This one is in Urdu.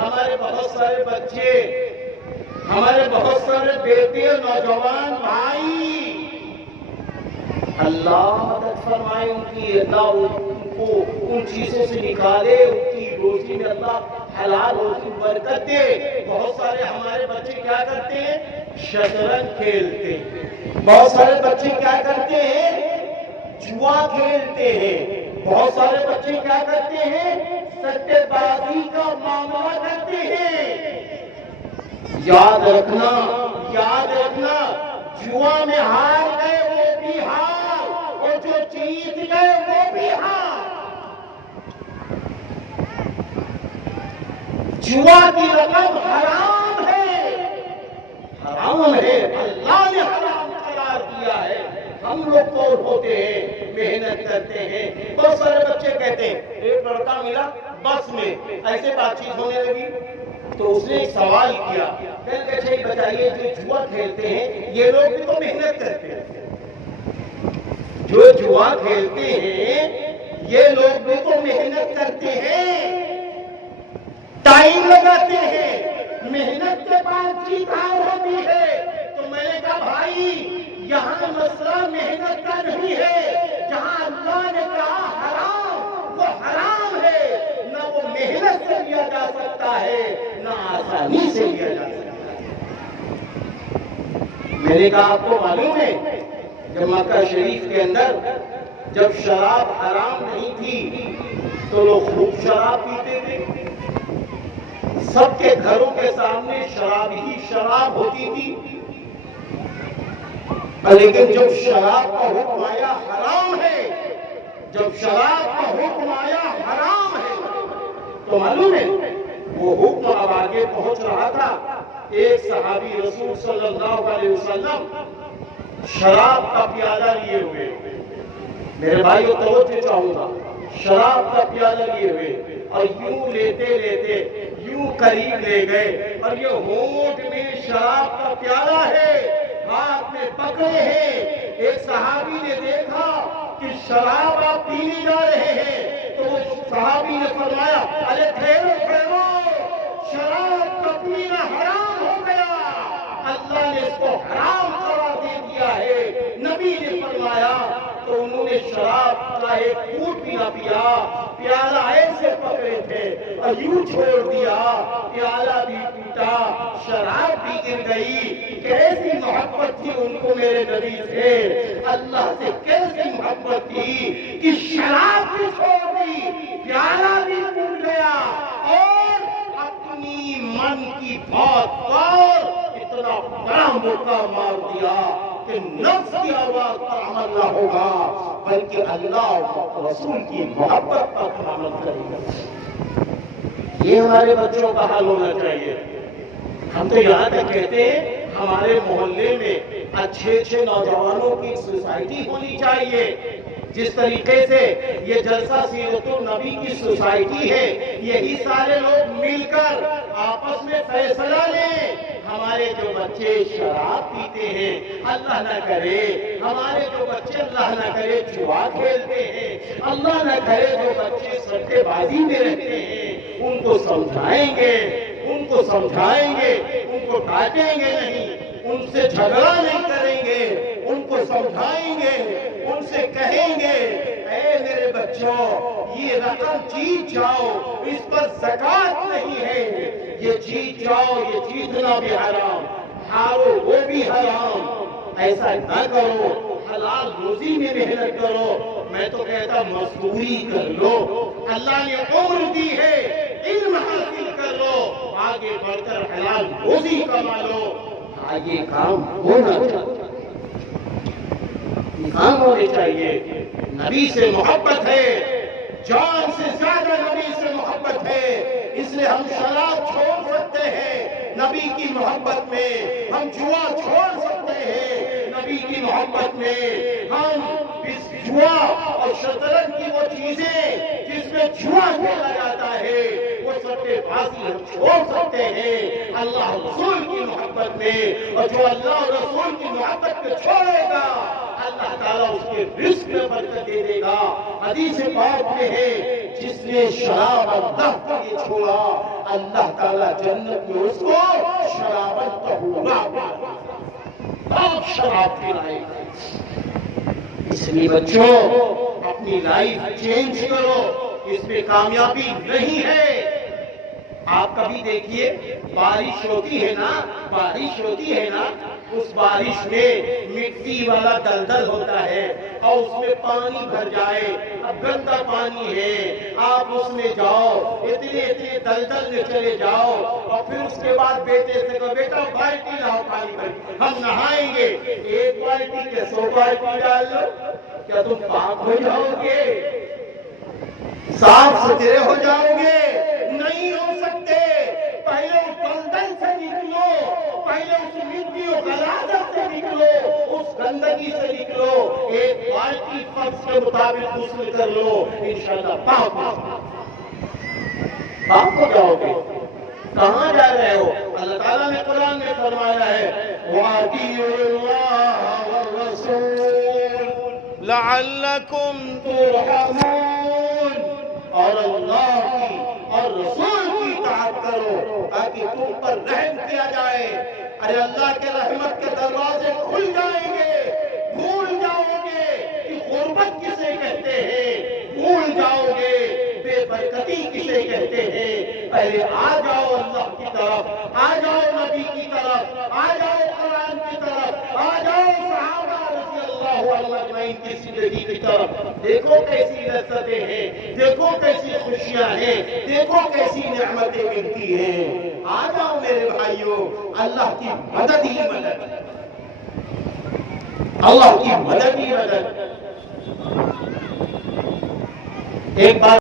ہمارے بہت سارے بچے، ہمارے بہت سارے بیٹے اور نوجوان بھائی، اللہ مدد فرمائے ان کی، اللہ ان کو ان چیزوں سے نکالے، ان کی روزی میں اللہ حلال روزی برکت دے۔ بہت سارے ہمارے بچے کیا کرتے ہیں؟ شطرنج کھیلتے ہیں۔ بہت سارے بچے کیا کرتے ہیں؟ جوا کھیلتے ہیں۔ بہت سارے بچے کیا کرتے ہیں؟ سٹے بازی کا معاملہ کرتے ہیں۔ یاد رکھنا، یاد رکھنا، جوا میں ہار گئے وہ بھی ہار، اور جو جیت گئے وہ بھی ہار۔ جوا کی رقم حرام ہے، حرام ہے، اللہ نے حرام قرار دیا ہے۔ ہم لوگ تو ہوتے ہیں، محنت کرتے ہیں۔ بہت سارے بچے کہتے ہیں، ایک لڑکا ملا بس میں، ایسے بات چیت ہونے لگی تو اس نے ایک سوال کیا، کہ اچھا یہ بتائیے جو جوا کھیلتے ہیں یہ لوگ بھی تو محنت کرتے ہیں، جو جوا کھیلتے ہیں یہ لوگ بھی تو محنت کرتے ہیں، ٹائم لگاتے ہیں، محنت کے بعد جیت حاصل ہوتی ہے۔ تو میں نے کہا بھائی یہاں مسئلہ محنت کا نہیں ہے، جہاں اللہ نے کہا حرام وہ حرام ہے، نہ وہ محنت سے لیا جا سکتا ہے نہ آسانی سے لیا جا سکتا ہے۔ میں نے کہا آپ کو معلوم ہے جب مکہ شریف کے اندر جب شراب حرام نہیں تھی تو لوگ خوب شراب پیتے تھے، سب کے گھروں کے سامنے شراب ہی شراب ہوتی تھی، لیکن جب شراب کا حکم آیا حرام ہے، جب شراب کا حکم آیا حرام ہے تو معلوم ہے وہ حکم اب آگے پہنچ رہا تھا۔ ایک صحابی رسول صلی اللہ علیہ وسلم شراب کا پیالہ لیے ہوئے، میرے بھائیو توجہ چاہوں گا، شراب کا پیالہ لیے ہوئے اور یوں لیتے لیتے یوں قریب لے گئے، اور یہ ہونٹ میں شراب کا پیالہ ہے، ہاتھ میں پکڑے ہیں۔ ایک صحابی نے دیکھا کہ شراب آپ پینے جا رہے ہیں تو اس صحابی نے فرمایا ارے ٹھہرو ٹھہرو، شراب کا پینا حرام ہو گیا، اللہ نے اس کو حرام قرار دے دیا ہے۔ نبی نے فرمایا تو انہوں نے شراب کا ایک گھونٹ بھی نہ پیا، پیالہ ایسے پکڑے تھے اور یوں چھوڑ دیا، پیالہ بھی ٹوٹا، شراب بھی گر گئی۔ کیسی محبت تھی ان کو میرے نبی سے، اللہ سے کیسی محبت تھی کہ شراب بھی چھوڑ دی، پیالہ بھی ٹوٹ گیا، اور اپنی من کی بات پر اتنا بڑا موقع مار دیا کہ نفس کی آواز پر عمل نہ ہوگا بلکہ اللہ اور رسول کی محبت پر عمل کرے گا۔ یہ ہمارے بچوں کا حال ہونا چاہیے۔ ہم تو یہاں تک کہتے ہیں ہمارے محلے میں اچھے نوجوانوں کی سوسائٹی ہونی چاہیے، جس طریقے سے یہ جلسہ سیرت النبی کی سوسائٹی ہے، یہی سارے لوگ مل کر آپس میں فیصلہ لیں۔ ہمارے جو بچے شراب پیتے ہیں، اللہ نہ کرے ہمارے جو بچے اللہ نہ کرے جوا کھیلتے ہیں، اللہ نہ کرے جو بچے سٹے بازی میں رہتے ہیں، ان کو سمجھائیں گے، ان کو سمجھائیں گے، ان کو ڈانٹیں گے نہیں، ان سے جھگڑا نہیں کریں گے، ان کو سمجھائیں گے، ان سے کہیں گے اے میرے بچوں یہ رقم جیت جاؤ، اس پر زکوٰۃ نہیں ہے، یہ جیت جاؤ، یہ جیتنا بھی حرام، ہارو وہ بھی حرام، ایسا نہ کرو، حلال روزی میں محنت کرو۔ میں تو کہتا مزدوری کر لو، اللہ نے عمر دی ہے، علم حاصل کر لو، آگے بڑھ کر حلال روزی کما لو۔ آگے کام ہونا چاہیے، کام ہونے چاہیے۔ نبی سے محبت ہے، جان سے زیادہ نبی سے محبت ہے، اس لیے ہم شراب چھوڑ سکتے ہیں نبی کی محبت میں، ہم جوا چھوڑ سکتے ہیں نبی کی محبت میں، ہم اس جوا اور شطرنج کی وہ چیزیں جس میں جوا کھیلا جاتا ہے وہ سٹے بازی ہم چھوڑ سکتے ہیں اللہ رسول کی محبت میں، اور جو اللہ رسول کی محبت میں چھوڑے گا اللہ تعالیٰ اس کے رزق میں برکت دے دے گا۔ حدیث پاک میں ہے جس نے شراب اللہ کے لیے چھوڑا اللہ تعالیٰ جنت میں اس کو شرابن طہورا آپ شراب پلائے گا۔ اس لیے بچوں اپنی لائف چینج کرو، اس میں کامیابی نہیں ہے۔ آپ کبھی دیکھیے بارش ہوتی ہے نا، اس بارش میں مٹی والا دلدل ہوتا ہے اور اس میں پانی بھر جائے، اب گندا پانی ہے، آپ اس میں جاؤ، اتنے دلدل میں چلے جاؤ اور پھر اس کے بعد بیٹے سے کہو بیٹا بالٹی لاؤ پانی بھر، ہم نہائیں گے، ایک بالٹی کے 100 بالٹی ڈال لو، کیا تم پاک ہو جاؤ گے؟ صاف ستھرے ہو جاؤ گے؟ نہیں ہو سکتے۔ پہلے اس دلدل سے نکلو، پہلے اس مٹی و غلاظت سے نکلو، اس گندگی سے نکلو، ایک بالٹی فرض کے مطابق غسل کر لو، انشاءاللہ پاک ہو جاؤ گے۔ کہاں جا رہے ہو؟ اللہ تعالیٰ نے قرآن میں فرمایا ہے وَأَطِیعُوا اللَّهَ وَالرَّسُولَ لَعَلَّكُمْ تُرْحَمُونَ، اور اللہ کی اور رسول کی اطاعت کرو تاکہ تم پر رحم کیا جائے۔ ارے اللہ کے رحمت کے دروازے کھل جائیں گے، بھول جاؤ گے کہ غربت کسے کہتے ہیں، بھول جاؤ گے بے برکتی کسے کہتے ہیں۔ پہلے آ جاؤ اللہ کی طرف، آ جاؤ نبی کی طرف، آ جاؤ قرآن کی طرف، آ جاؤ صحابہ رضی اللہ عنہم اجمعین کی زندگی کی طرف۔ دیکھو کیسی لذتیں ہیں، دیکھو کیسی خوشیاں ہیں، دیکھو کیسی نعمتیں ملتی ہیں۔ آ جاؤ میرے بھائیوں، اللہ کی مدد ہی مدد، اللہ کی مدد ہی مدد۔ ایک بار